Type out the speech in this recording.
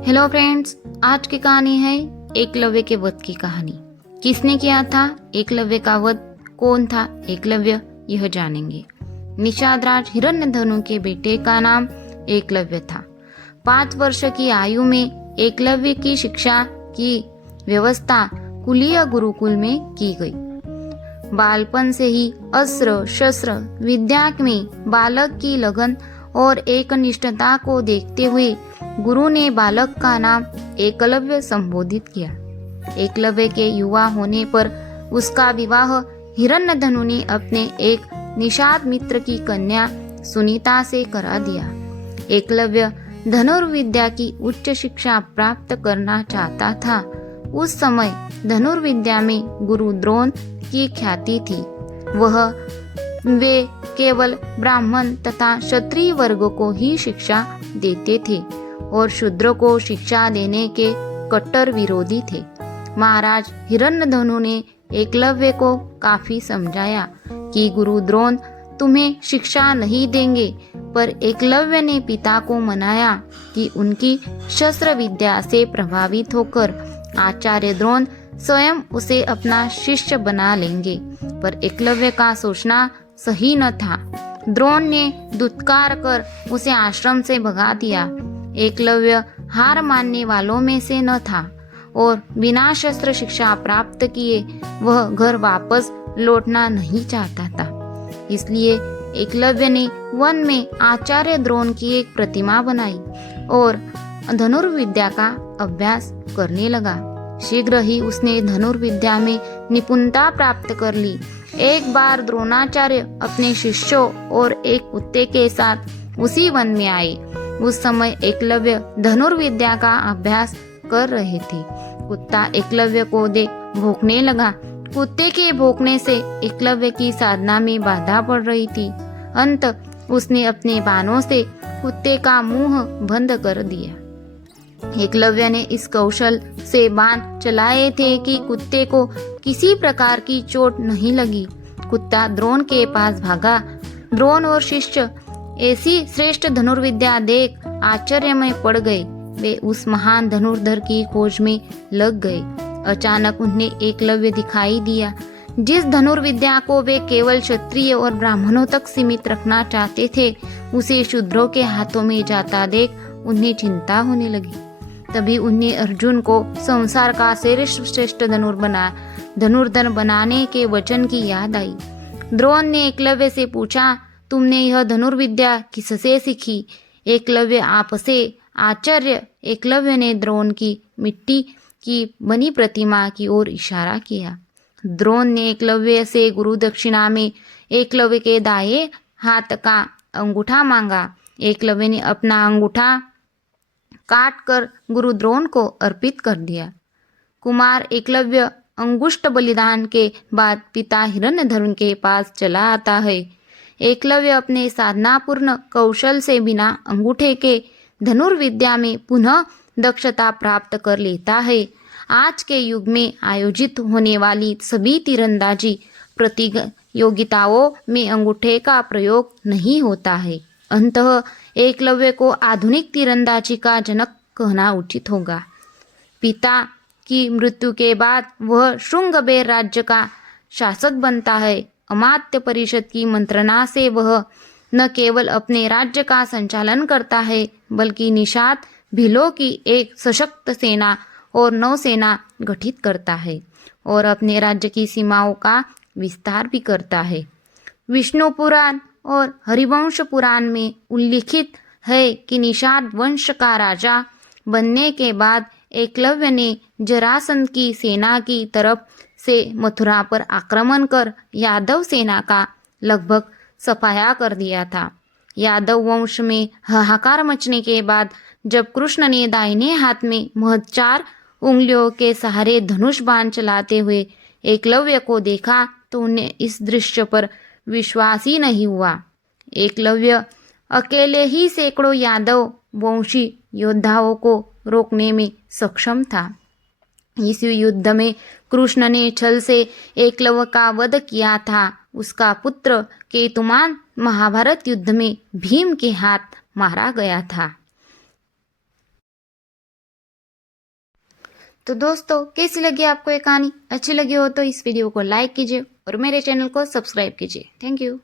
Hello friends, आज की कहानी है एकलव्य के वध की कहानी। किसने किया था एकलव्य का वध, कौन था एकलव्य, यह जानेंगे। निषाद राज हिरण्यधनु के बेटे का नाम एकलव्य था। 5 वर्ष की आयु में एकलव्य की शिक्षा की व्यवस्था कुलीय गुरुकुल में की गई। बालपन से ही अस्त्र शस्त्र विद्या में बालक की लगन और एकनिष्ठता को देखते हुए गुरु ने बालक का नाम एकलव्य संबोधित किया। एकलव्य के युवा होने पर उसका विवाह हिरण्यधनु ने अपने एक निषाद मित्र की कन्या सुनीता से करा दिया। एकलव्य धनुर्विद्या की उच्च शिक्षा प्राप्त करना चाहता था। उस समय धनुर्विद्या में गुरु द्रोण की ख्याति थी। वे केवल ब्राह्मण तथा क्षत्रिय वर्ग को ही शिक्षा देते थे और शूद्र को शिक्षा देने के कट्टर विरोधी थे। महाराज हिरण्यधनु ने एकलव्य को काफी समझाया कि गुरु द्रोण तुम्हें शिक्षा नहीं देंगे, पर एकलव्य ने पिता को मनाया कि उनकी शस्त्र विद्या से प्रभावित होकर आचार्य द्रोण स्वयं उसे अपना शिष्य बना लेंगे। पर एकलव्य का सोचना सही न था। द्रोण ने दुत्कार कर उसे आश्रम से भगा दिया। एकलव्य हार मानने वालों में से न था और बिना शस्त्र शिक्षा प्राप्त किए वह घर वापस लौटना नहीं चाहता था। इसलिए एकलव्य ने वन में आचार्य द्रोण की एक प्रतिमा बनाई और धनुर्विद्या का अभ्यास करने लगा। शीघ्र ही उसने धनुर्विद्या में निपुणता प्राप्त कर ली। एक बार द्रोणाचार्य अपने शिष्यों और एक कुत्ते के साथ उसी वन में आए। उस समय एकलव्य धनुर्विद्या का अभ्यास कर रहे थे। कुत्ता एकलव्य को देख भौंकने लगा। कुत्ते के भौंकने से एकलव्य की साधना में बाधा पड़ रही थी। अंत उसने अपने बाणों से कुत्ते का मुंह बंद कर दिया। एकलव्य ने इस कौशल से बाण चलाए थे कि कुत्ते को किसी प्रकार की चोट नहीं लगी। कुत्ता द्रोण के पास भागा। द्रोण और शिष्य ऐसी श्रेष्ठ धनुर्विद्या देख आश्चर्य में पड़ गए। वे उस महान धनुर्धर की खोज में लग गए। अचानक उन्हें एकलव्य दिखाई दिया। जिस धनुर्विद्या को वे केवल क्षत्रिय और ब्राह्मणों तक सीमित रखना चाहते थे, उसे शूद्रों के हाथों में जाता देख उन्हें चिंता होने लगी। तभी उन्हें अर्जुन को संसार का श्रेष्ठ धनुर्धर बनाने के वचन की याद आई। द्रोण ने एकलव्य से पूछा, तुमने यह धनुर्विद्या किससे सीखी? एकलव्य आपसे। आचार्य। एकलव्य ने द्रोण की मिट्टी की बनी प्रतिमा की ओर इशारा किया। द्रोण ने एकलव्य से गुरु दक्षिणा में एकलव्य के दाएं हाथ का अंगूठा मांगा। एकलव्य ने अपना अंगूठा काट कर गुरु द्रोण को अर्पित कर दिया। कुमार एकलव्य अंगुष्ठ बलिदान के बाद पिता हिरण्यधनु के पास चला आता है। एकलव्य अपने साधनापूर्ण कौशल से बिना अंगूठे के धनुर्विद्या में पुनः दक्षता प्राप्त कर लेता है। आज के युग में आयोजित होने वाली सभी तीरंदाजी प्रतियोगिताओं में अंगूठे का प्रयोग नहीं होता है। अंततः एकलव्य को आधुनिक तीरंदाजी का जनक कहना उचित होगा। पिता की मृत्यु के बाद वह शुंगबेर राज्य का शासक बनता है। अमात्य परिषद की मंत्रणा से वह न केवल अपने राज्य का संचालन करता है, बल्कि निषाद भीलों की एक सशक्त सेना और नौसेना गठित करता है और अपने राज्य की सीमाओं का विस्तार भी करता है। विष्णु पुराण और हरिवंश पुराण में उल्लिखित है कि निषाद वंश का राजा बनने के बाद एकलव्य ने जरासंध की सेना की तरफ से मथुरा पर आक्रमण कर यादव सेना का लगभग सफाया कर दिया था। यादव वंश में हाहाकार मचने के बाद जब कृष्ण ने दाहिने हाथ में महज 4 उंगलियों के सहारे धनुष बाण चलाते हुए एकलव्य को देखा तो उन्हें इस दृश्य पर विश्वास ही नहीं हुआ। एकलव्य अकेले ही सैकड़ों यादव वंशी योद्धाओं को रोकने में सक्षम था। इस युद्ध में कृष्ण ने छल से एकलव्य का वध किया था। उसका पुत्र केतुमान महाभारत युद्ध में भीम के हाथ मारा गया था। तो दोस्तों कैसी लगी आपको ये कहानी? अच्छी लगी हो तो इस वीडियो को लाइक कीजिए और मेरे चैनल को सब्सक्राइब कीजिए। Thank you.